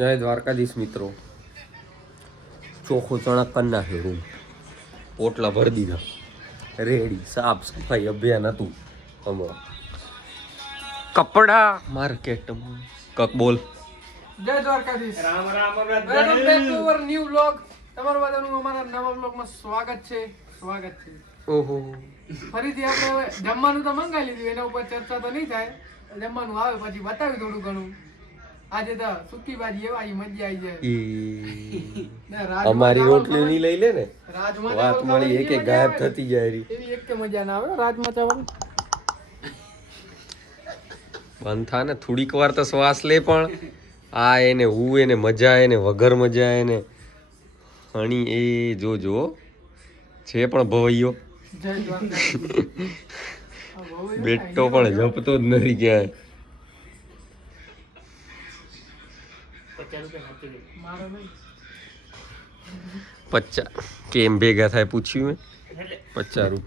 જય દ્વારકાધીશ મિત્રો. ચોખ્ખો ચણા કરી નાખ્યો રૂમ, પોટલા ભરી દીધા, રેડી સાફ સફાઈ અભિયાન હતું હમણાં. કપડા માર્કેટમાં કક બોલ. જય Dwarkadhish. Ram Ram welcome back to our new vlog. તમારું બધાનું અમારા નવા વ્લોગમાં સ્વાગત છે. ઓહો, ફરીથી આપણે જમવાનું તો મંગાવી લીધું, એના ઉપર ચર્ચા તો નહીં થાય. જમવાનું આવે પછી બતાવ્યું થોડું ઘણું. આજે તો સુકી ભાજી એવા મજા આવી જાય. અમારી રોટલી ની લઈ લે ને, રાજમા વાત મળી એક એક ગાયબ થતી જાય રહી. એવી એક કે મજા ના આવે રાજમા ચાવલ. બંધ થા ને થોડીક વાર તો શ્વાસ લે. પણ આ એને હું એને મજા એને વગર મજા એને હણી એ જો છે પણ ભવૈયો જય દ્વારકાધીશ. બેટો પણ જપતો જ નથી ક્યાંય. ₹50 કેમ ભેગા થાય પૂછ્યું મેં. ₹50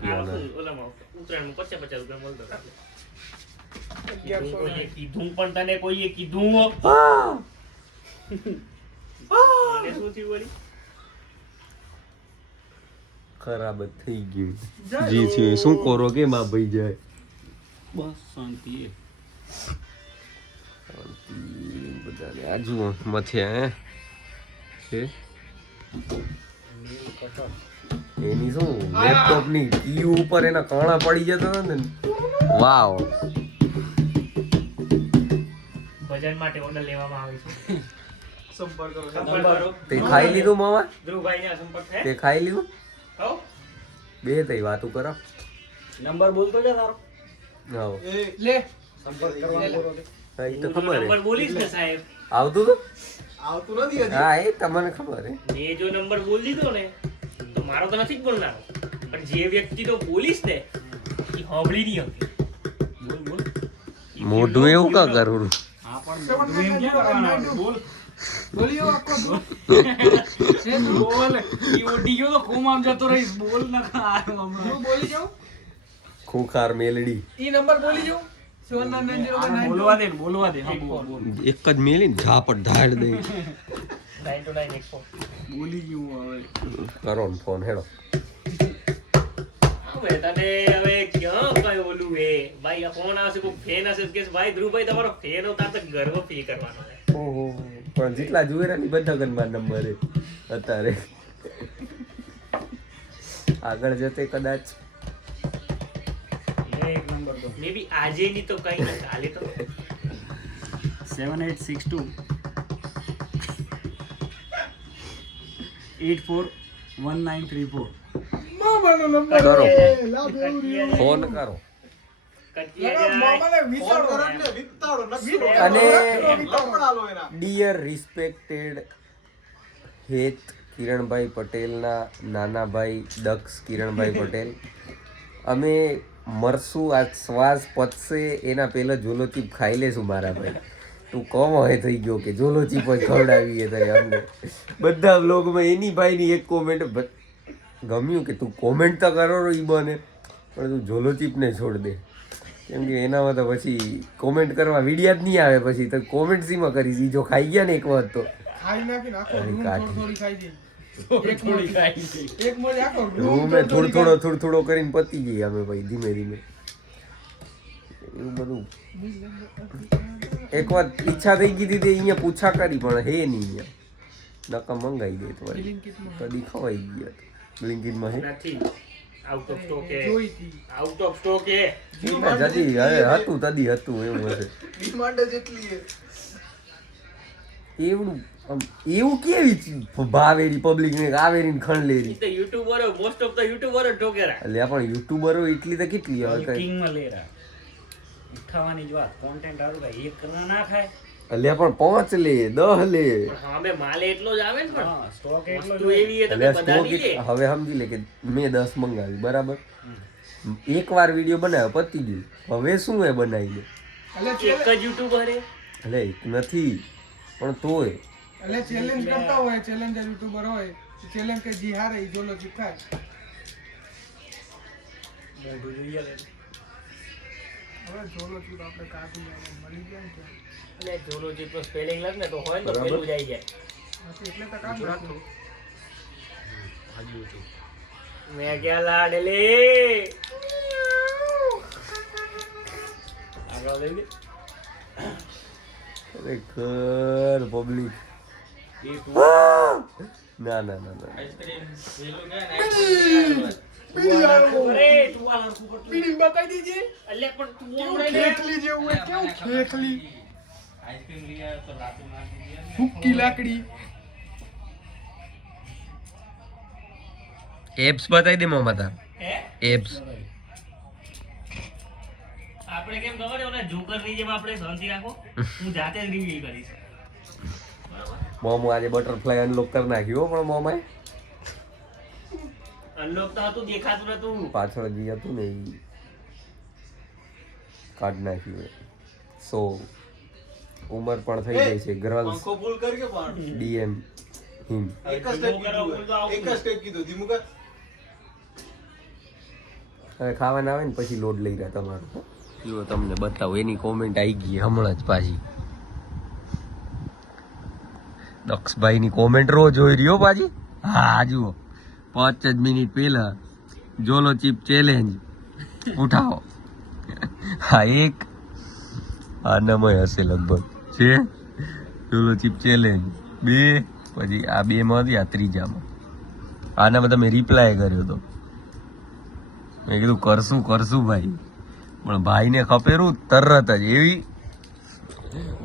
ખરાબ જ થઈ ગયું. જી છે શું કરો કે માં ભાઈ જાય. બસ શાંતિ બધાને આ જુઓ મથ્યા હે એની શું લેપટોપ ની કી ઉપર એના કણા પડી જતા હતા ને. વાવ, ભજન માટે ઓર્ડર લેવામાં આવે છે. સંપર્ક કરો. તે ખાઈ લીધું મામા? ધ્રુવભાઈને આ સંપર્ક છે. તે ખાઈ લીધું? હો બે તઈ વાતું કરો. નંબર બોલતો જા તારો. આવો લે સંપર્ક કરવાનો બોલો. હા એ તો ખબર નંબર હે. બોલીશ ને સાહેબ. આવતું તો આવતું નથી હજી. હા એ તમને ખબર હે. મેં જો નંબર બોલ દીધો ને તો મારો તો નથી જ બોલનારો, પણ જે વ્યક્તિ તો બોલીશ ને એ હોબળી નહીં હતી. બોલ બોલ. મોઢું એવું કા કરું? હા પણ તું એમ ક્યાં કરવાના? બોલ બોલિયો આખો બોલ. ઈ ઓડી ગયો તો કોમ આમ જતો રહીશ. બોલ ના આયો હમણાં. હું બોલી જાઉં. ખુખાર મેલડી ઈ નંબર બોલી જાઉં. 79909. બોલવા દે બોલવા દે. હા બોલ બોલ. એક જ મેલીને ઝાપટ ધાડ દઈ 92984. બોલી ગયું હવે. કરો ને ફોન હેડો. હવે તને હવે ક્યાં કઈ ઓલું હે ભાઈ? આ ફોન આવશે કોઈ ફેન હશે કે ભાઈ ધ્રુવભાઈ તમારો ફેન હોતા તો ગર્વ ફીલ કરવાનો છે. ઓહો, પણ જેટલા જુવેરા ની બધા ગનમાં નંબર હે અત્યારે. આગળ જતે કદાચ એક નંબર દો. મે બી આજે ની તો કઈ ના કાલે તો 7862 841934. મામાનો નંબર કરો. છે. લાવ એવું રહ્યું. ફોન કરો. કટિયા મામાને વિચારો. અને ડિયર રિસ્પેક્ટેડ હેત કિરણભાઈ પટેલના નાના ભાઈ દક્ષ કિરણભાઈ પટેલ, અમે મરશું આ શ્વાસ પતશે એના પહેલા ઝોલો ચીપ ખાઈ લેશું મારા ભાઈ. તું કોમ હોય થઈ ગયો કે ઝોલો ચીપ જ ખવડાવીએ તો અમને બધા બ્લોગમાં એની ભાઈની એક કોમેન્ટ ગમ્યું કે તું કોમેન્ટ તો કરો ઈ બને પણ તું ઝોલો ચીપને છોડ દે, કેમ કે એનામાં તો પછી કોમેન્ટ કરવા વિડીયા જ નહીં આવે. પછી તો કોમેન્ટ સીમાં કરીશ. ઈ જો ખાઈ ગયા ને એક વાત તો ખાઈ નાખીને આખો અરે રૂમ કાઠી. થોડી ખાઈ દે. એક મોજ આખો રૂમ રૂમે થોડો કરીને પતી જઈએ અમે ભાઈ ધીમે ધીમે. એવું બધું એક વાર ઈચ્છા થઈ ગઈ હતી અહીંયા પૂછા કરી પણ હે નહીં અહીંયા. નકા મંગાઈ દે તો વળી. કદી ખવાઈ ગયા બ્લિંકિટમાં હે નથી આઉટ ઓફ સ્ટોક હે. જોઈ હતી. આઉટ ઓફ સ્ટોક હે. જદી હવે હતું તદી હતું એવું હશે. એવું આમ એવું કેવી ચીજ ભાવેરી પબ્લિક ને આવેરી ખંડલેરી. તો યુટ્યુબરો મોસ્ટ ઓફ ધ યુટ્યુબરો ઠોકેરા. એટલે પણ યુટ્યુબરો એટલી તો કેટલી હવે કઈ. કિંગમાં લેરા ઉઠાવાની જ વાત. કોન્ટેન્ટ આવું ભાઈ એક કરના ના ખાય. એટલે પણ 5 લે 10 લે. પણ સામે માલ એટલો જ આવે ને. પણ હા સ્ટોક એટલો વસ્તુ એવી હે તમે એટલે બધા સ્ટોક લઈ લે. હવે સમજી લે કે મેં 10 મંગાવી બરાબર, એકવાર વિડીયો બનાવ્યો પતી ગયું. હવે શું એ બનાવી લે એક જ યુટ્યુબર હે. એટલે એક નથી પણ તોય એટલે ચેલેન્જ કરતા હોય, ચેલેન્જર યુટ્યુબર હોય, ચેલેન્જ કે જી હારે ઈ જોલો ચીખાય. મોઢું જોઈએ લે. હવે જોલો ચૂપ આપણે કાઢી લેવાનું મળી ગયા ને ત્યાં. એટલે જોલો ચીપ સ્પેલિંગ લખ ને તો હોય ને તો બરાબર. પેલું જ આવી જાય. બાકી એટલે તો કાઢી નાખું. મેં ક્યાં લાડલે આગળ લઈ લે. ખરેખર પબ્લિક એ તું ના ના ના ના અરે તું આ લડકું કરતું. પીડી બતાવી દીજે. અલ્યા પણ તું કેવું આવડે ને. ખેખલી જેવું હોય, કેવું ખેખલી. હુક્કી લાકડી. એપ્સ બતાવી દે મોહમ્મદ હે? એપ્સ આપણે કેમ ખબર છે ઓલા જોકરની જેમ આપણે શાંતિ રાખો. હું જાતે જ રિવીલ કરીશ. મોમ આજે બટરફ્લાય અનલોક કરી નાખ્યું હો, પણ મોમાએ અનલોક તો હતું દેખાતું નતું. પાછળ જે હતું ને એ કાઢી નાખ્યું સો ઉંમર પણ થઈ ગઈ છે ગર્લ્સ પંખો ફૂલ કર કે પણ ડીએમ હિમ એક જ સ્ટેપ કીધું એક જ સ્ટેપ કીધું ધીમું કર હવે ખાવાના આવે ને પછી લોડ લઈ રહ્યા તમારું જો તમને બતાવો એની કોમેન્ટ આવી ગઈ હમણાં જ પાછી દક્ષભાઈની કોમેન્ટ રોજ જોઈ રહ્યો પાછી હા જુઓ 5 જ મિનિટ પહેલા જોલો ચીપ ચેલેન્જ ઉઠાવો હા એક આનામાં હશે લગભગ છે જોલો ચીપ ચેલેન્જ 2 પછી આ 2 માંથી આ ત્રીજામાં આનામાં તમે રિપ્લાય કર્યો હતો મેં કીધું કરશું ભાઈ પણ ભાઈને ખપેરું તરત જ એવી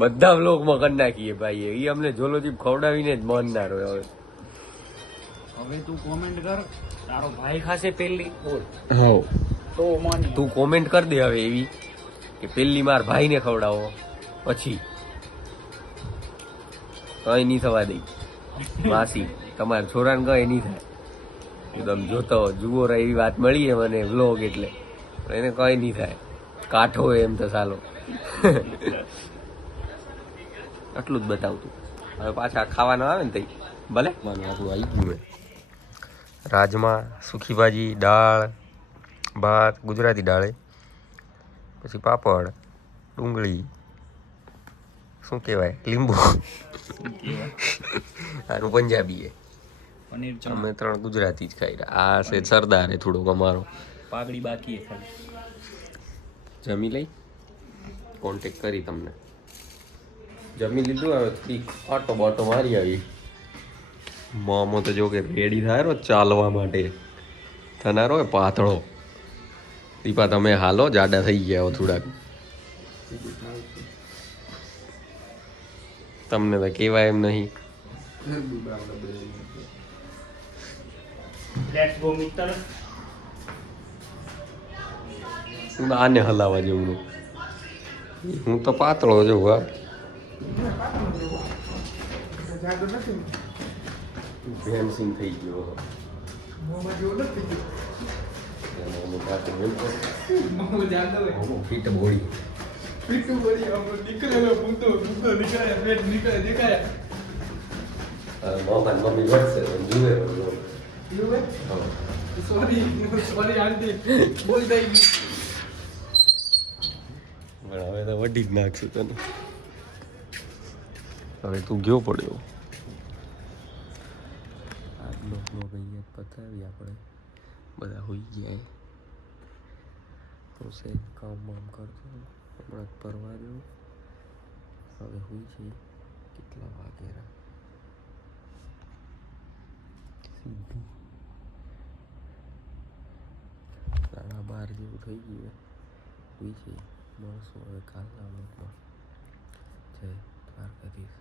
બધા વ્લોગમાં કરી નાખીએ ભાઈ એ અમને જોલો ચીપ ખવડાવીને જ મન ના રહ્યો હવે હવે તું કોમેન્ટ કર તારો ભાઈ ખાશે પેલી બોલ હો તો માની તું કોમેન્ટ કર દે હવે એવી કે પેલી માર ભાઈને ખવડાવો પછી કઈ નહીં થવા દઈ માસી તમારા છોરાને કઈ નહીં થાય એકદમ જોતો જુઓ રે એવી વાત મળી મને વ્લોગ એટલે પણ એને કઈ નહીં થાય કાઠો હોય એમ તો સાલો આટલું જ બતાવતું હવે પાછા ખાવાનું આવે ને તઈ ભલે આપણું આવી ગયું રાજમા સુખી ભાજી દાળ ભાત ગુજરાતી દાળે પછી પાપડ ડુંગળી શું કહેવાય લીંબુ આનું પંજાબી એ પનીર અમે 3 ગુજરાતી જ ખાઈ રહ્યા આ છે સરદાર એ થોડોક અમારો પાઘડી બાકી છે ખાલી જમી લઈ કોન્ટેક કરી તમને જમી લીધું હવે આટો બાટો મારી આવી મોમો તો જો કે રેડી થાય ચાલવા માટે થનારો હોય પાતળો દીપા તમે હાલો જાડા થઈ ગયા હો થોડાક તમને તો કહેવાય એમ નહીં લેટ્સ ગો મિત્ર. હું આને હલાવા જેવું હું તો પાતળો છું હા જાગો નથી. ભેમસિંગ થઈ ગયો મોંમાં જેવું નથી. મોંમાં જાગો હોય. ફીટ બોડી પીઠું વળી આપણો નીકળેલો ભૂતો નીકળે પેટ નીકળે દેખાય. મોહન મમ્મી વળશે જુએ એવું હે? સોરી આંટી બોલ દઈ ગઈ. પણ હવે તો વઢી જ નાખશું તને હવે તું ગયો પડ્યો આજનો બ્લોગ અહીંયા જ પતાવી આપણે બધા હોઈ ગયા તો છે કામ બામ કરજો હમણાં જ પરવા દઉં હવે હોઈ જઈએ કેટલા વાગેરા સીધું 12:30 જેવું થઈ ગયું હોઈ જઈએ મળશું હવે કાલના બ્લોગમાં જય દ્વારકાધીશ